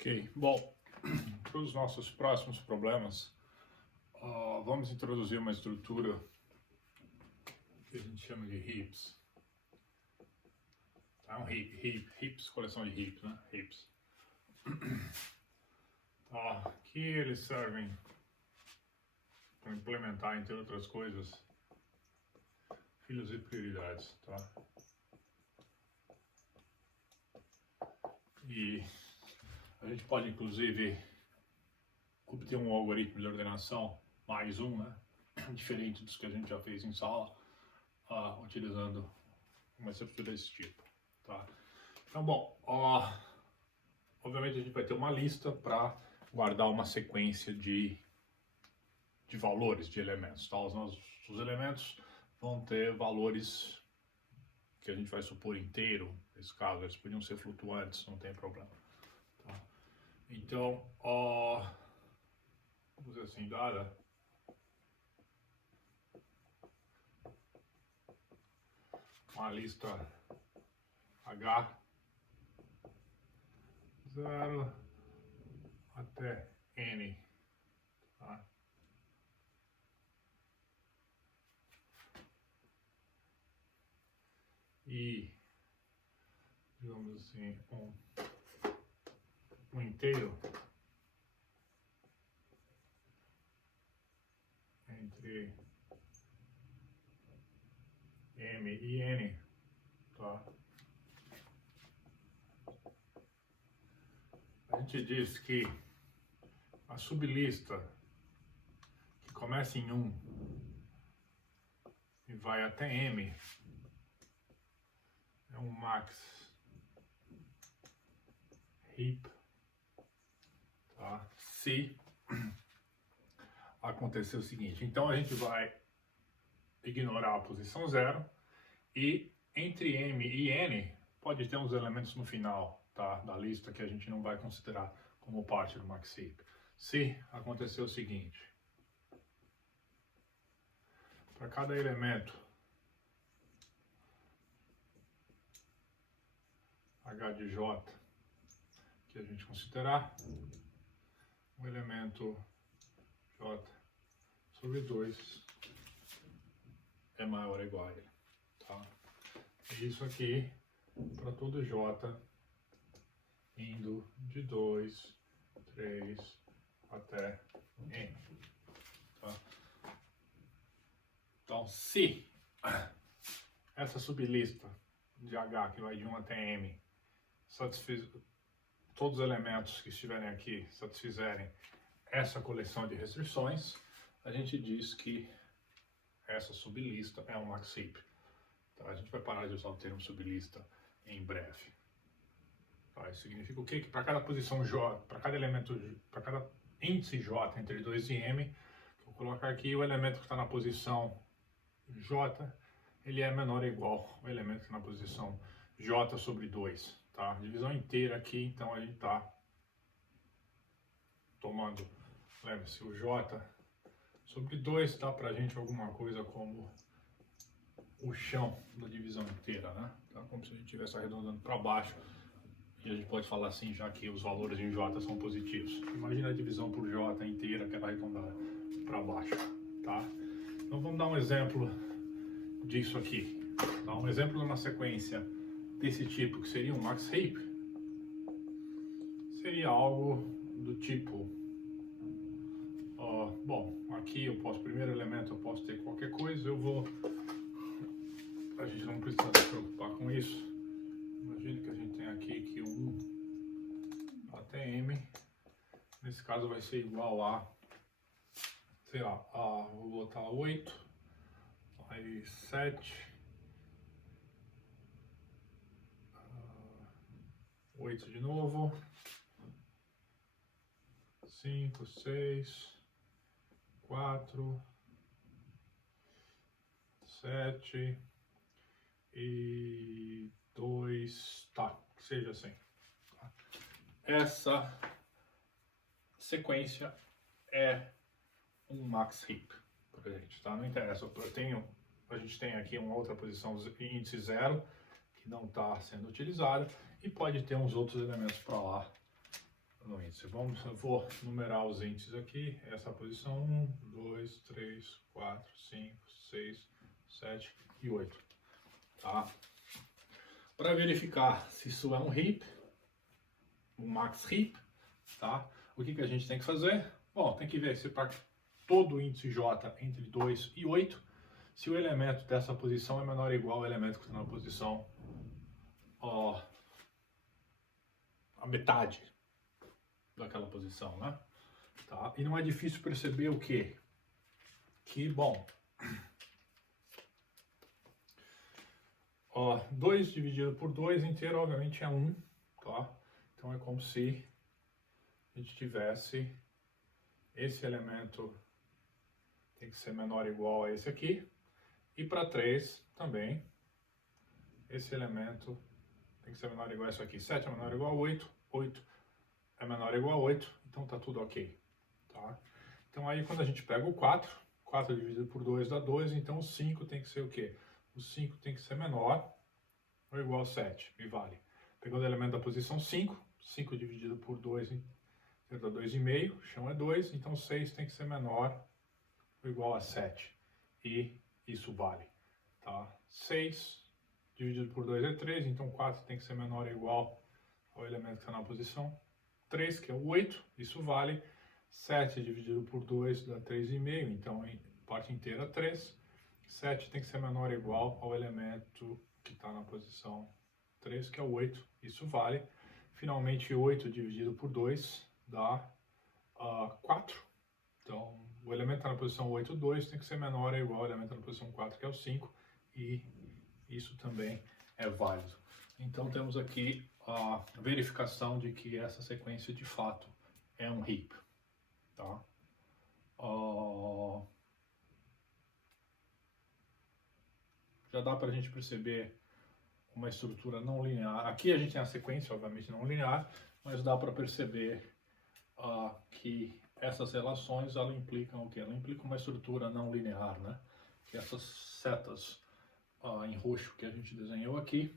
Ok, bom, para os nossos próximos problemas, vamos introduzir uma estrutura que a gente chama de heaps. Tá? Um heaps, coleção de heaps, né? Heaps. Tá? Que eles servem para implementar, entre outras coisas, filas e prioridades, tá? E a gente pode, inclusive, obter um algoritmo de ordenação, mais um, né? Diferente dos que a gente já fez em sala, utilizando uma estrutura desse tipo, tá? Então, bom, obviamente a gente vai ter uma lista para guardar uma sequência de valores, de elementos, tá? Os elementos vão ter valores que a gente vai supor inteiro, nesse caso, eles podiam ser flutuantes, não tem problema, tá? Então, vamos dizer assim, dada uma lista H 0 até N, tá? E, digamos assim, um inteiro entre M e N, tá? A gente diz que a sublista que começa em 1 e vai até M é um max heap, tá? Se acontecer o seguinte, então a gente vai ignorar a posição 0 e entre M e N pode ter uns elementos no final, tá, da lista que a gente não vai considerar como parte do max heap. Se acontecer o seguinte, para cada elemento H de J que a gente considerar, um elemento J sobre 2 é maior ou igual a ele, tá? E isso aqui para todo J indo de 2, 3 até N, tá? Então, se essa sublista de H que vai de 1 até M todos os elementos que estiverem aqui satisfizerem essa coleção de restrições, a gente diz que essa sublista é um max heap. Tá? A gente vai parar de usar o termo sublista em breve. Tá? Isso significa o quê? Que para cada posição J, para cada elemento, para cada índice J entre 2 e M, vou colocar aqui o elemento que está na posição J, ele é menor ou igual ao elemento que está na posição J sobre 2. Tá? Divisão inteira aqui, então a gente está tomando, lembre-se, o J sobre 2 dá pra gente alguma coisa como o chão da divisão inteira, né? Então, como se a gente estivesse arredondando para baixo, e a gente pode falar assim, já que os valores em J são positivos. Imagina a divisão por J inteira que é arredondada para baixo, tá? Então vamos dar um exemplo disso aqui. Tá? Um exemplo de uma sequência desse tipo, que seria um max heap, seria algo do tipo, bom, aqui eu posso, primeiro elemento eu posso ter qualquer coisa, a gente não precisa se preocupar com isso. Imagine que a gente tem aqui que 1 até M, nesse caso vai ser igual a, sei lá, vou botar 8, aí 7, 8 de novo, 5, 6, 4, 7 e 2, tá, que seja assim. Tá? Essa sequência é um max heap pra gente, tá? Não interessa, a gente tem aqui uma outra posição índice 0 que não está sendo utilizada e pode ter uns outros elementos para lá no índice. Eu vou numerar os índices aqui. Essa posição 1, 2, 3, 4, 5, 6, 7 e 8. Tá? Para verificar se isso é um HIP, um max HIP, tá? O que a gente tem que fazer? Bom, tem que ver se para todo o índice J entre 2 e 8, se o elemento dessa posição é menor ou igual ao elemento que está na posição a metade daquela posição, né? Tá? E não é difícil perceber o quê? Que, bom, 2 dividido por 2 inteiro, obviamente, é 1, tá? Então é como se a gente tivesse esse elemento tem que ser menor ou igual a esse aqui. E para 3 também, esse elemento tem que ser menor ou igual a isso aqui. 7 é menor ou igual a 8, 8 é menor ou igual a 8, então tá tudo ok. Tá? Então aí quando a gente pega o 4, 4 dividido por 2 dá 2, então o 5 tem que ser o quê? O 5 tem que ser menor ou igual a 7, e vale. Pegando o elemento da posição 5, 5 dividido por 2 dá 2,5, o chão é 2, então 6 tem que ser menor ou igual a 7, e isso vale. Tá? 6 dividido por 2 é 3, então 4 tem que ser menor ou igual ao elemento que está na posição 3, que é o 8, isso vale. 7 dividido por 2 dá 3,5, então em parte inteira 3. 7 tem que ser menor ou igual ao elemento que está na posição 3, que é o 8, isso vale. Finalmente, 8 dividido por 2 dá 4. Então, o elemento que está na posição 8, 2, tem que ser menor ou igual ao elemento na posição 4, que é o 5, e isso também é válido. Então, temos aqui a verificação de que essa sequência de fato é um HIP. Tá? Já dá para a gente perceber uma estrutura não linear. Aqui a gente tem a sequência, obviamente, não linear, mas dá para perceber que essas relações, ela implicam o quê? Ela implica uma estrutura não linear, né? Que essas setas em roxo que a gente desenhou aqui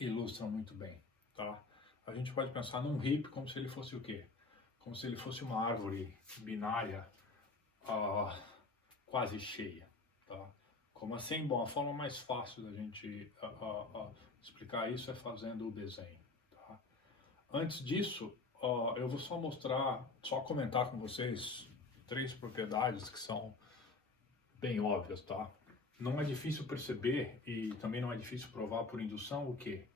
ilustram muito bem, tá? A gente pode pensar num HIP como se ele fosse o quê? Como se ele fosse uma árvore binária quase cheia, tá? Como assim? Bom, a forma mais fácil da gente explicar isso é fazendo o desenho, tá? Antes disso, eu vou só comentar com vocês 3 propriedades que são bem óbvias, tá? Não é difícil perceber e também não é difícil provar por indução o quê?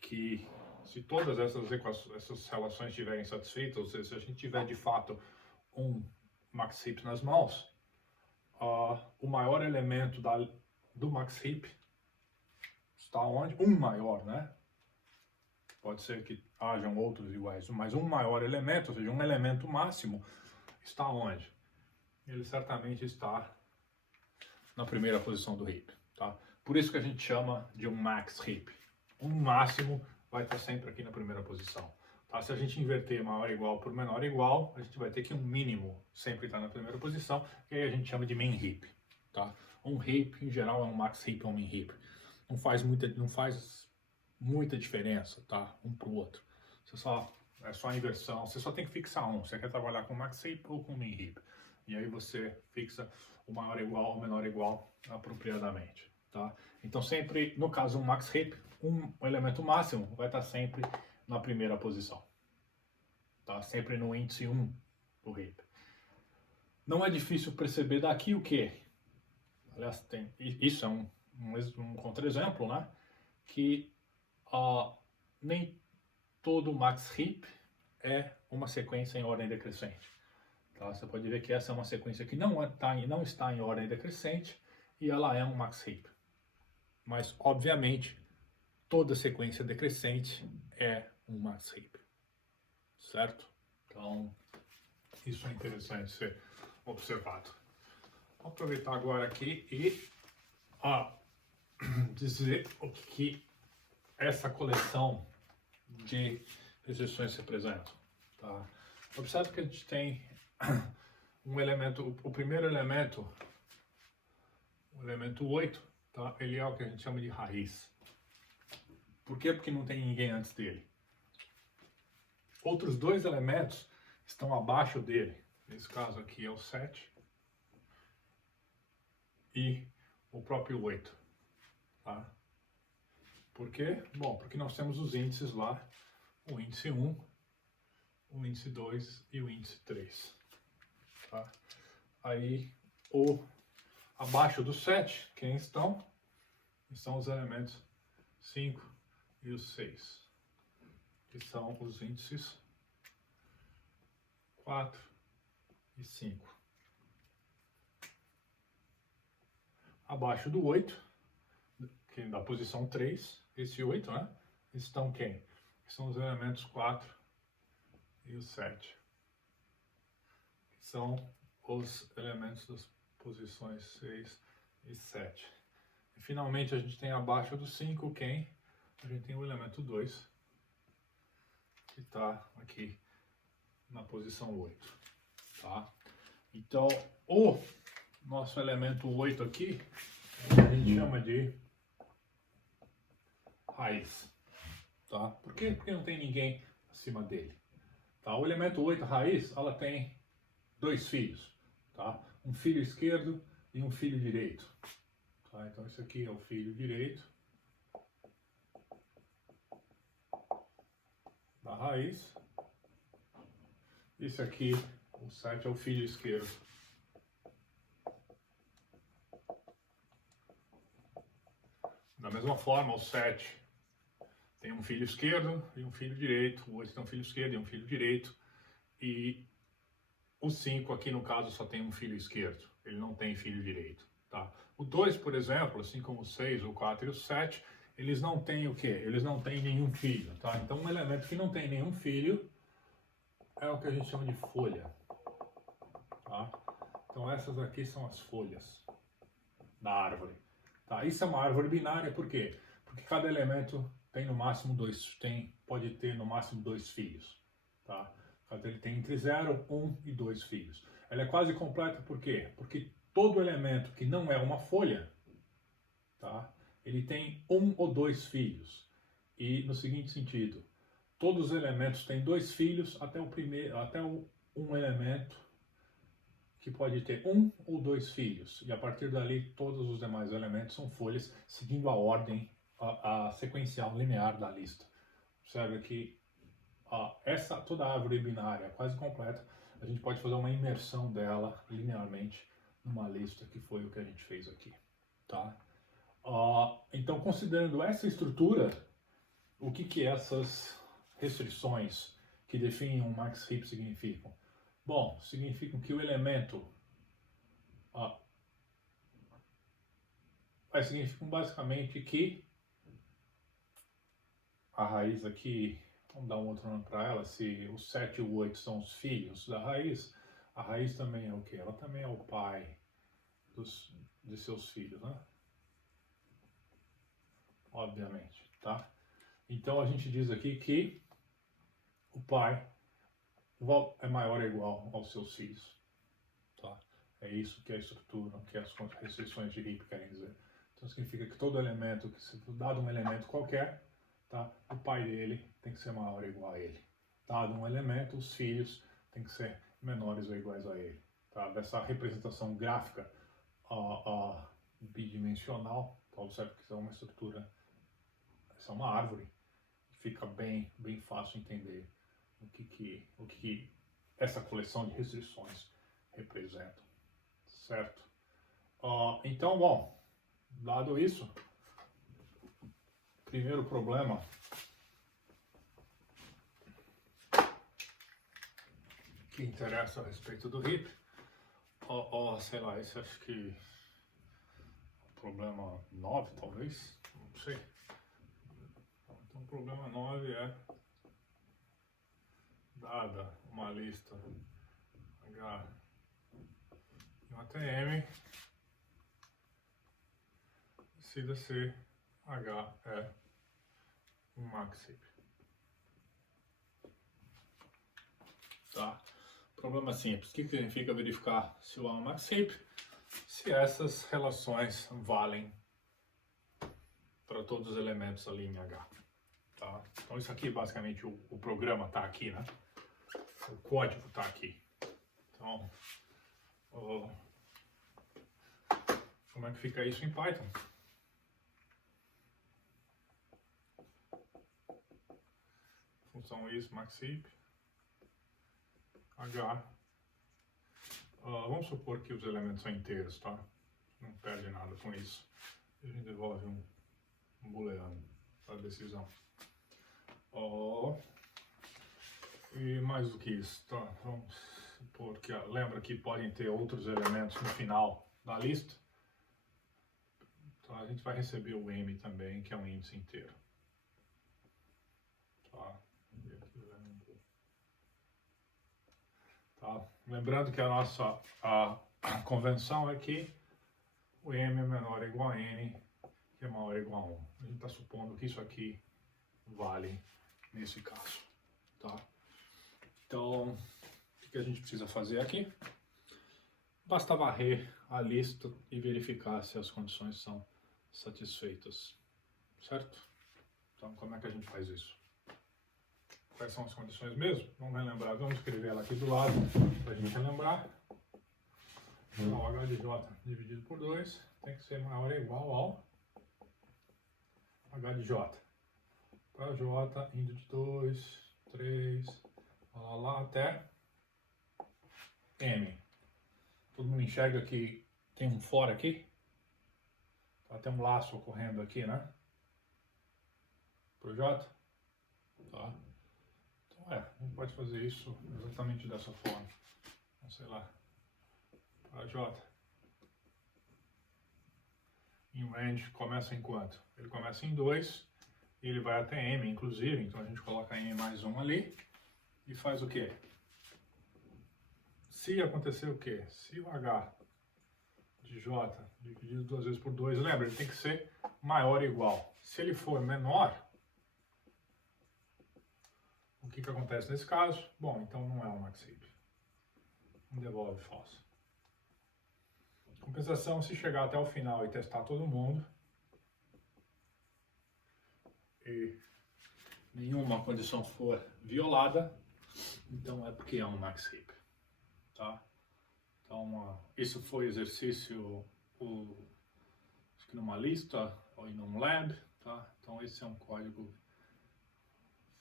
Que se todas essas relações estiverem satisfeitas, ou seja, se a gente tiver de fato um max heap nas mãos, o maior elemento do max heap está onde? Um maior, né? Pode ser que hajam outros iguais, mas um maior elemento, ou seja, um elemento máximo, está onde? Ele certamente está na primeira posição do heap. Tá? Por isso que a gente chama de um max heap. Um máximo vai estar sempre aqui na primeira posição. Tá? Se a gente inverter maior igual por menor igual, a gente vai ter que um mínimo sempre estar na primeira posição, e aí a gente chama de min heap. Tá? Um heap, em geral, é um max heap ou um min heap. Não faz muita diferença, tá? Um para o outro. É só a inversão, você só tem que fixar um. Você quer trabalhar com max heap ou com min heap. E aí você fixa o maior igual ou menor igual apropriadamente, tá? Então sempre, no caso um max heap, um elemento máximo vai estar sempre na primeira posição, tá? Sempre no índice 1 do heap. Não é difícil perceber daqui o que? Aliás, isso é um contra-exemplo, né? Que nem todo max heap é uma sequência em ordem decrescente. Tá? Você pode ver que essa é uma sequência que não está em ordem decrescente e ela é um max heap. Mas, obviamente, toda sequência decrescente é um max heap. Certo? Então, isso é interessante ser observado. Vou aproveitar agora aqui e dizer o que essa coleção de restrições representa. Tá? Observe que a gente tem um elemento, o primeiro elemento, o elemento 8, tá? Ele é o que a gente chama de raiz. Por quê? Porque não tem ninguém antes dele. outros dois elementos estão abaixo dele. Nesse caso aqui é o 7 e o próprio 8. Tá? Por quê? Bom, porque nós temos os índices lá, o índice 1, o índice 2 e o índice 3. Tá? Aí, abaixo do 7, quem estão? Estão os elementos 5 e o 6, que são os índices 4 e 5. Abaixo do 8, que da posição 3, esse 8, né? Estão quem? São os elementos 4 e o 7. Que são os elementos das posições 6 e 7. E finalmente a gente tem abaixo do 5 quem? A gente tem o elemento 2, que está aqui na posição 8. Tá? Então, o nosso elemento 8 aqui, a gente chama de raiz. Tá? Por quê? Porque não tem ninguém acima dele. Tá? O elemento 8, raiz, ela tem dois filhos. Tá? Um filho esquerdo e um filho direito. Tá? Então esse aqui é o filho direito da raiz. Esse aqui, o 7, é o filho esquerdo. Da mesma forma, o 7 tem um filho esquerdo e um filho direito. O 8 tem um filho esquerdo e um filho direito. E o 5 aqui, no caso, só tem um filho esquerdo. Ele não tem filho direito. Tá? O 2, por exemplo, assim como o 6, o 4 e o 7, eles não têm o quê? Eles não têm nenhum filho. Tá? Então, um elemento que não tem nenhum filho é o que a gente chama de folha. Tá? Então, essas aqui são as folhas da árvore. Tá? Isso é uma árvore binária, por quê? Porque cada elemento tem no máximo pode ter no máximo 2 filhos. Tá? Ele tem entre 0, 1 e 2 filhos. Ela é quase completa por quê? Porque todo elemento que não é uma folha, tá? Ele tem 1 ou 2 filhos. E no seguinte sentido, todos os elementos têm 2 filhos até um elemento que pode ter 1 ou 2 filhos. E a partir dali, todos os demais elementos são folhas, seguindo a ordem, a sequencial linear da lista. Observe que toda a árvore binária quase completa, a gente pode fazer uma imersão dela linearmente numa lista, que foi o que a gente fez aqui. Tá? Então, considerando essa estrutura, o que essas restrições que definem um max heap significam? Bom, significam que o elemento significam basicamente que a raiz aqui, vamos dar um outro nome para ela, se o 7 e o 8 são os filhos da raiz, a raiz também é o quê? Ela também é o pai de seus filhos, né? Obviamente, tá? Então a gente diz aqui que o pai é maior ou igual aos seus filhos, tá? É isso que a estrutura, que as restrições de Heap querem dizer. Então significa que todo elemento, dado um elemento qualquer, tá? O pai dele tem que ser maior ou igual a ele. Dado um elemento, os filhos têm que ser menores ou iguais a ele. Tá? Dessa representação gráfica bidimensional, tá? Observe que isso é uma estrutura, isso é uma árvore. Fica bem fácil entender o que essa coleção de restrições representa. Certo? Então, bom, dado isso, primeiro problema que interessa a respeito do Heap, sei lá, esse acho que é o problema 9, talvez, não sei. Então o problema 9 é, dada uma lista H e uma TM, decida se H é um max heap. Tá? Problema simples. O que significa verificar se o A é um max heap? Se essas relações valem para todos os elementos ali em H. Tá? Então isso aqui, basicamente, o programa está aqui, né? O código está aqui. Então, como é que fica isso em Python? Função is maxheap h. Vamos supor que os elementos são inteiros, tá? Não perde nada com isso. A gente devolve um booleano para decisão. E mais do que isso, tá? Vamos supor que, lembra que podem ter outros elementos no final da lista. Então a gente vai receber o m também, que é um índice inteiro. Tá? Tá? Lembrando que a nossa convenção é que o m é menor ou igual a n, que é maior ou igual a 1. A gente está supondo que isso aqui vale nesse caso. Tá? Então, o que a gente precisa fazer aqui? Basta varrer a lista e verificar se as condições são satisfeitas. Certo? Então, como é que a gente faz isso? Quais são as condições mesmo? Vamos relembrar, vamos escrever ela aqui do lado para a gente relembrar. Então, h de j dividido por 2 tem que ser maior ou igual ao h de j. Para j indo de 2, 3, lá até m. Todo mundo enxerga que tem um for aqui? Tem um laço ocorrendo aqui, né? Pro j. Tá? Então a gente pode fazer isso exatamente dessa forma. Então, sei lá, para j. Em range começa em quanto? Ele começa em 2 e ele vai até m, inclusive. Então a gente coloca m mais 1 ali e faz o quê? Se acontecer o quê? Se o h de j dividido 2 vezes por 2, lembra, ele tem que ser maior ou igual. Se ele for menor, o que acontece nesse caso? Bom, então não é um maxheap. Devolve false. Compensação, se chegar até o final e testar todo mundo e nenhuma condição for violada, então é porque é um maxheap. Tá? Então, isso foi exercício acho que numa lista ou em um lab. Tá? Então, esse é um código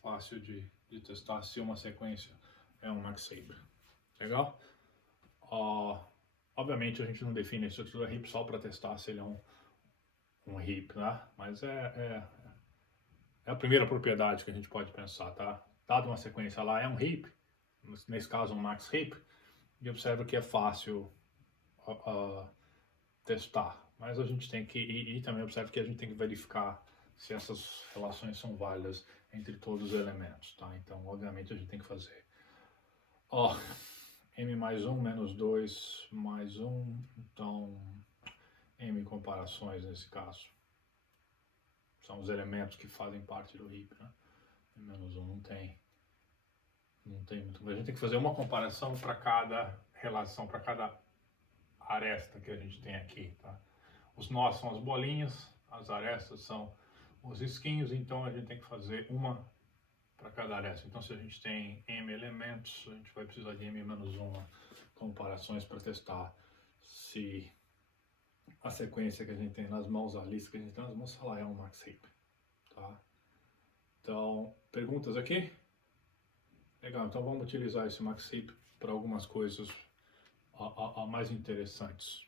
fácil de testar se uma sequência é um maxheap. Legal? Obviamente, a gente não define a estrutura heap só para testar se ele é um heap, né? Mas é a primeira propriedade que a gente pode pensar, tá? Dado uma sequência lá, é um heap, nesse caso um max heap, e observa que é fácil testar, mas a gente tem que, e também observa que a gente tem que verificar se essas relações são válidas entre todos os elementos, tá? Então, obviamente, a gente tem que fazer m mais 1 menos 2 mais 1, então m comparações nesse caso. São os elementos que fazem parte do heap, né? Menos 1 não tem muito. A gente tem que fazer uma comparação para cada relação, para cada aresta que a gente tem aqui, tá? Os nós são as bolinhas, as arestas são os risquinhos, então a gente tem que fazer uma para cada aresta. Então, se a gente tem m elementos, a gente vai precisar de m menos 1 comparações para testar se a sequência que a gente tem nas mãos, a lista que a gente tem nas mãos, ela é um maxheap, tá? Então, perguntas aqui? Legal, então vamos utilizar esse maxheap para algumas coisas mais interessantes.